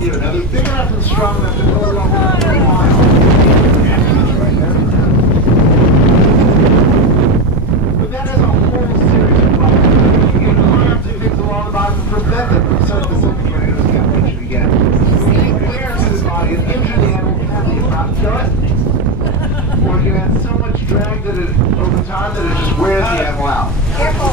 You know, they're big enough and strong enough to go along for a while. But that is a whole series of problems. You can clamp things along the bottom and prevent them from sort of disintegrating those captured again. Wear to the body and injure the animal cavity and not kill it. Or you add so much drag that it, over time that it just wears the animal out. Careful.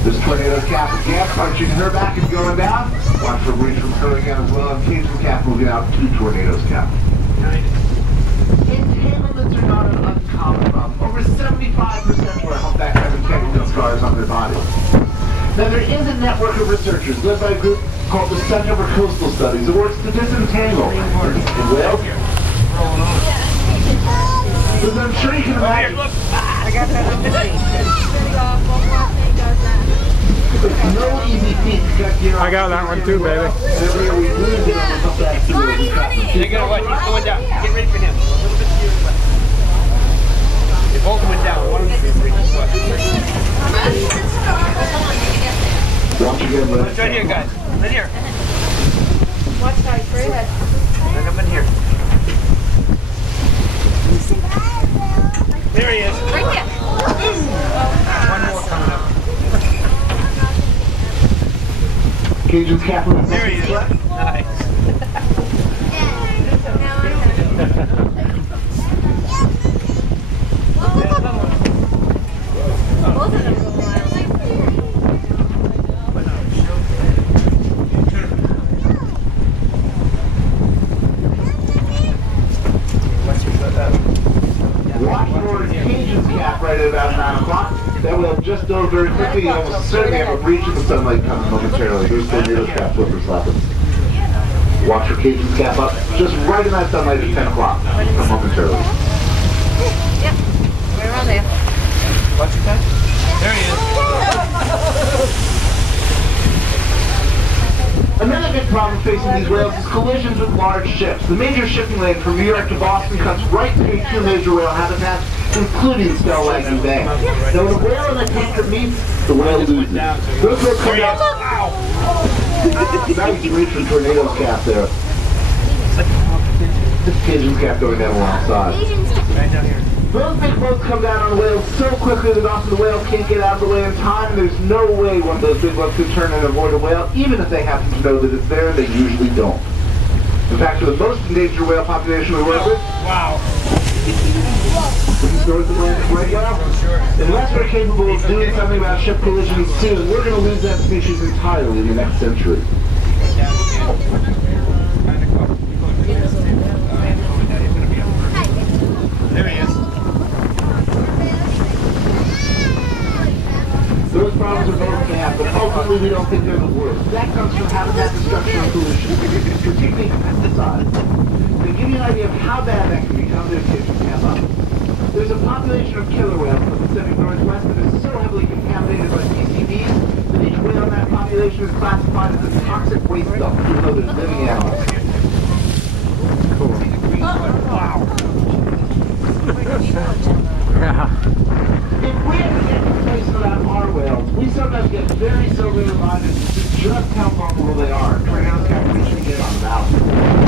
This tornado cap again, punching her back and going down. Watch for reach from her again as well. And caging cap moving out 2 tornadoes cap. Entanglements are not an uncommon problem. Over 75% wear humpback have entanglement scars on their bodies. Now there is a network of researchers led by a group called the Center for Coastal Studies that works to disentangle whales. Because I'm sure you can imagine. I got that. It's no easy feat to cut gear off. I got that one too, baby. Every year we lose it on the humpback to Honey. They're gonna watch. He's going down. Get ready for him. A little bit to your left. They both went down. One of them is reaching left. Watch again, It's right here, guys. Right here. Watch side, straight ahead. Look up in here. There he is. Right there. One more coming up. Cajun's cap moving. There he is. Nice. Both of them go wild. Watch for Cajun's cap right at about 9 o'clock. That will just go very quickly. You almost certainly have a breach of the sunlight coming momentarily. There's tornadoes cap flipper slapping. Watch for Cajun's cap up. Just right in that sunlight at 10 o'clock. Come momentarily. Yep. Right around there. Watch your time. There he is. Another big problem facing these whales is collisions with large ships. The major shipping lane from New York to Boston cuts right through 2 major whale habitats, including Stellwagen Bay. Now when a whale and a tanker meets, the whale loses. Those whales come down. Now you can reach for tornado's cap there. This Cajun's cap going down alongside. Right down here. Those big boats come down on the whales so quickly that often the whale can't get out of the way in time. There's no way one of those big boats can turn and avoid a whale, even if they happen to know that it's there, and they usually don't. In fact, for the most endangered whale population we work with, Wow. North Atlantic radio, unless we're capable of doing something about ship collisions soon, we're going to lose that species entirely in the next century. There he is. Those problems are both bad, but ultimately we don't think they're the worst. That comes from habitat destruction and pollution, particularly pesticides. To give you an idea of how bad that can become, there's Cajun's cap up. There's a population of killer whales in the Pacific Northwest that is so heavily contaminated by PCBs that each whale in that population is classified as a toxic waste dump, even though there's living animals. Cool. Wow. Yeah. If we ever get information about our whales, we sometimes get very sobering reminders as to just how vulnerable they are. Tornadoes can't reach again on the mountain.